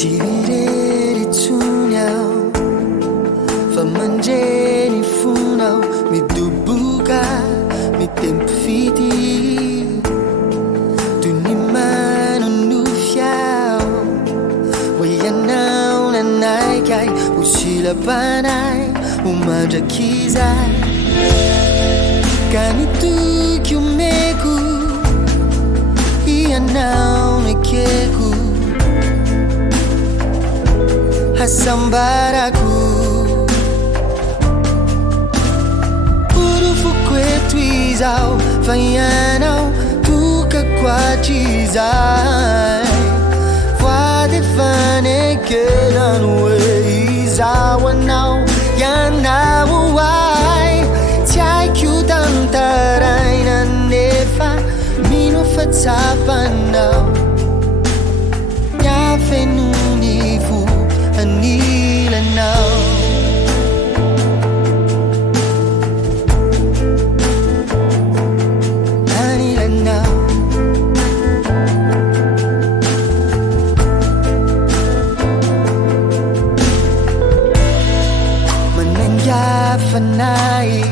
Tivireri tsunyao Famanjeni funao Midubuka Mitempfiti Dunimano nufiao Wayanao nanaikai Usila panai Umajakizai Kanitu kiumeku Iyanao nekeku Hasambaraku Urufukwe twizao Fayanao Tuka kwa chizai Wade fane kelanwe Izawanao Yanao wai Tiai kyudantarai na nefa Mino fatsapanao Ya Feno nifu Anila now Anila now Mananya fanai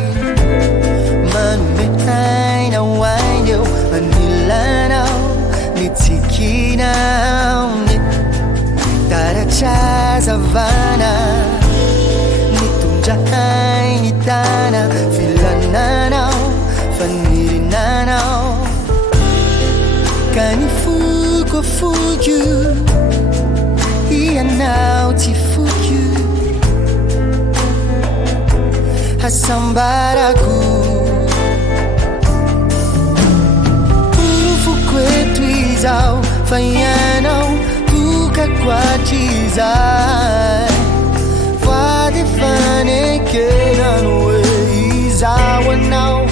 Manumetai na wanyo Anila now Nitiki now Ratsiandavana Nitunjai nitana Filananao Fanirinanao Kanifuko fuku Iyanao tifuku Hasambaraku Urufukwe twizao Fayanao Kwa chizai Wade fane kelanwe Izawanao